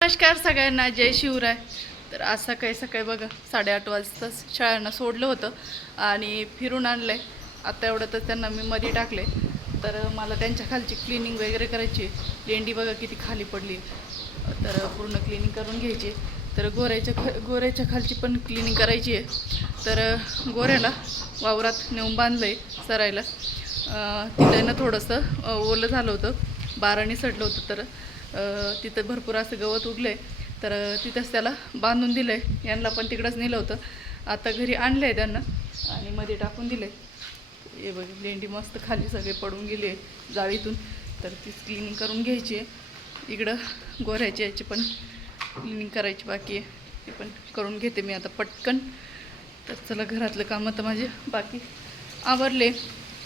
नमस्कार सगळ्यांना, जय शिवराय. तर आज सकाळी सकाळी बघा 8:30 वाजताच शाळांना सोडलं होतं आणि फिरून आणलं आहे. आता एवढ्यातच त्यांना मी मध्ये टाकले. तर मला त्यांच्या खालची क्लिनिंग वगैरे करायची. लेंडी बघा किती खाली पडली, तर पूर्ण क्लिनिंग करून घ्यायची. तर गोऱ्याच्या खालची पण क्लिनिंग करायची आहे. तर गोऱ्याला वावरात नेऊन बांधलं आहे सरायला. तिथं ना थोडंसं ओलं झालं होतं, बाराने सडलं होतं. तर तिथं भरपूर असं गवत उगलं तर तिथंच त्याला बांधून दिलं आहे. यांना पण तिकडंच नेलं होतं. आता घरी आणलं आहे त्यांना आणि मध्ये टाकून दिलं आहे. हे बघ, लेंडी मस्त खाली सगळे पडून गेले जाळीतून. तर तीच क्लिनिंग करून घ्यायची आहे. इकडं गोऱ्याची याची पण क्लिनिंग करायची बाकी आहे, ते पण करून घेते मी आता पटकन. तर चला, घरातलं कामं तर माझे बाकी आवरले.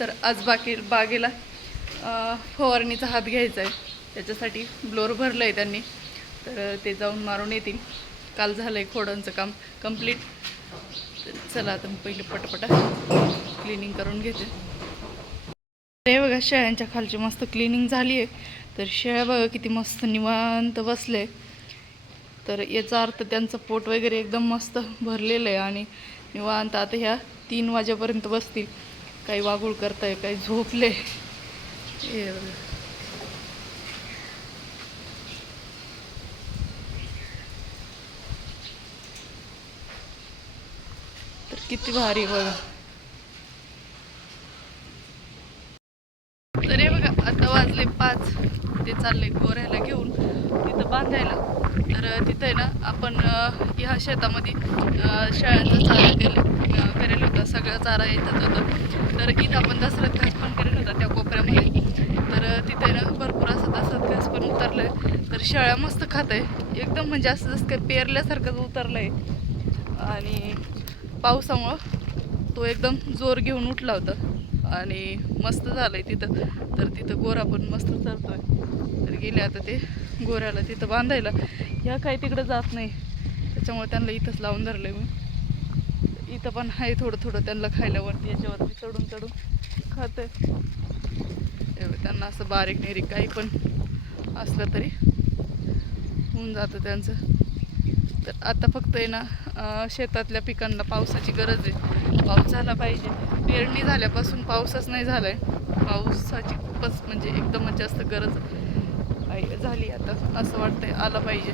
तर आज बागेला फवारणीचा हात घ्यायचा आहे. त्याच्यासाठी ब्लोअर भरलं आहे त्यांनी, तर ते जाऊन मारून येतील. काल झालं आहे खोडांचं काम कंप्लीट. तर चला, आता मी पहिले पटापटा क्लिनिंग करून घेते. हे बघा, शेळ्यांच्या खालची मस्त क्लिनिंग झाली आहे. तर शेळ्या बघा किती मस्त निवांत बसले. तर याचा अर्थ त्यांचं पोट वगैरे एकदम मस्त भरलेलं आहे आणि निवांत आता ह्या 3 वाजेपर्यंत बसतील. काही वागूळ करताय, काही झोपले. हे बघा, तर किती भारी बघा. तर हे बघा, आता वाजले 5. ते चालले गोऱ्याला घेऊन तिथं बांधायला. तर तिथं आहे ना, आपण ह्या शेतामध्ये शेळ्यांचा चारा करेल होता. सगळा चारा येतच होता. तर इथं आपण दसऱ्यात घास पण करेल होता त्या कोपऱ्यामध्ये. तर तिथे ना भरपूर असं दसऱ्यात घास पण उतरलं आहे. तर शेळ्या मस्त खात आहे एकदम, म्हणजे असं जसं काही पेरल्यासारखंच उतरलं आहे. आणि पावसामुळं तो एकदम जोर घेऊन उठला होता आणि मस्त झालं आहे तिथं. तर तिथं गोरा पण मस्त चरतोय. तर गेले आता ते गोऱ्याला तिथं बांधायला. ह्या काही तिकडं जात नाही, त्याच्यामुळे त्यांना इथंच लावून धरलं आहे मी. इथं पण आहे थोडं थोडं त्यांना खायला. वरती याच्यावरती चढून चढून खात आहे. त्यांना असं बारीक निरीक काही पण असलं तरी होऊन जातं त्यांचं. तर आता फक्त आहे ना, शेतातल्या पिकांना पावसाची गरज आहे. पाऊस झाला पाहिजे. पेरणी झाल्यापासून पाऊसच नाही झाला आहे. पावसाची खूपच म्हणजे एकदमच जास्त गरज झाली. आता असं वाटतंय आला पाहिजे.